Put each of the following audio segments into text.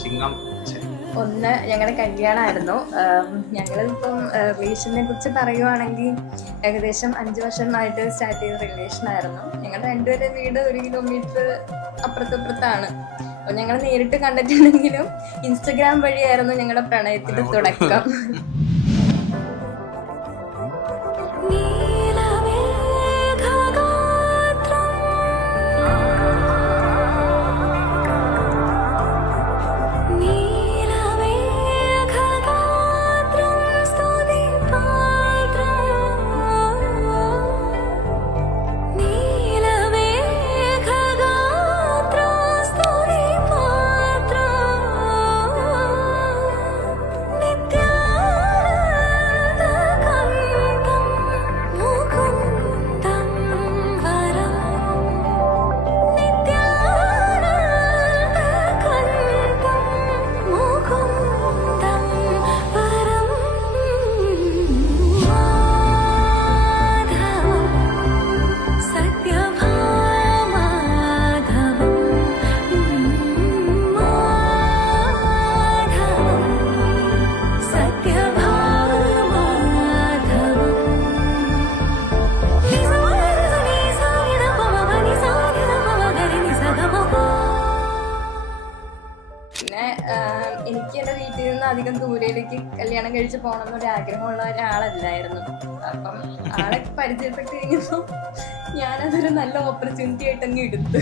ചിങ്ങം 1 ഞങ്ങളുടെ കല്യാണമായിരുന്നു. ഞങ്ങളിപ്പം റിലേഷനെ കുറിച്ച് പറയുവാണെങ്കിൽ ഏകദേശം 5 വർഷമായിട്ട് സ്റ്റാർട്ട് ചെയ്ത റിലേഷൻ ആയിരുന്നു. ഞങ്ങളുടെ രണ്ടുപേരുടെ വീട് 1 കിലോമീറ്റർ അപ്പുറത്തപ്പുറത്താണ്. അപ്പോൾ ഞങ്ങൾ നേരിട്ട് കണ്ടിട്ടുണ്ടെങ്കിലും ഇൻസ്റ്റഗ്രാം വഴിയായിരുന്നു ഞങ്ങളുടെ പ്രണയത്തിന്റെ തുടക്കം. എനിക്ക് എൻ്റെ വീട്ടിൽ നിന്ന് അധികം ദൂരയിലേക്ക് കല്യാണം കഴിച്ച് പോകണം എന്നൊരു ആഗ്രഹമുള്ള ഒരാളല്ലായിരുന്നു. അപ്പം ആളെ പരിചയപ്പെട്ട് കഴിഞ്ഞപ്പോൾ ഞാനതൊരു നല്ല ഓപ്പർച്യൂണിറ്റി ആയിട്ടങ്ങ് എടുത്തു.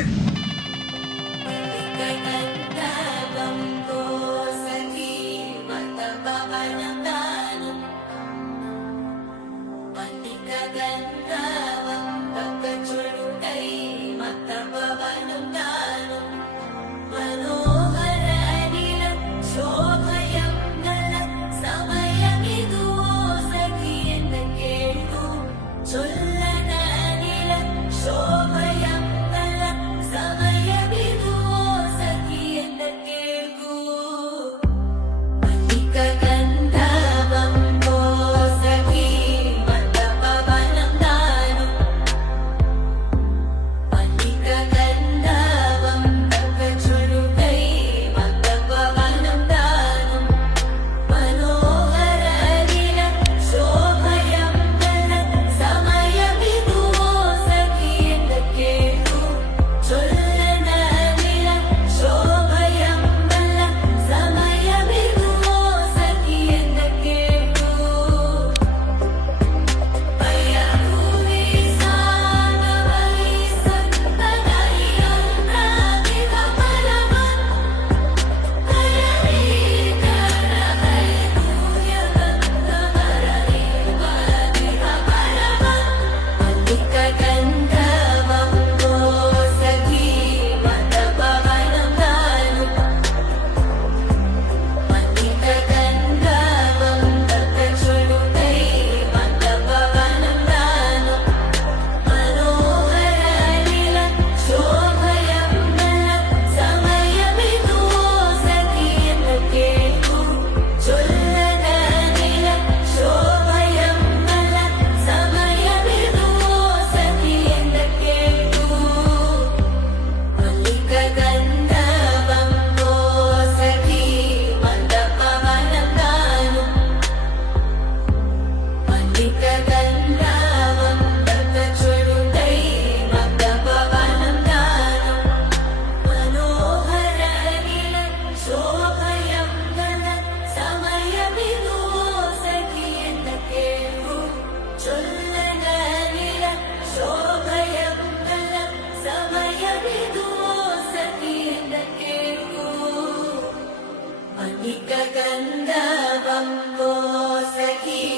Ganda bambo sagi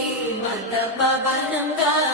mata babanangga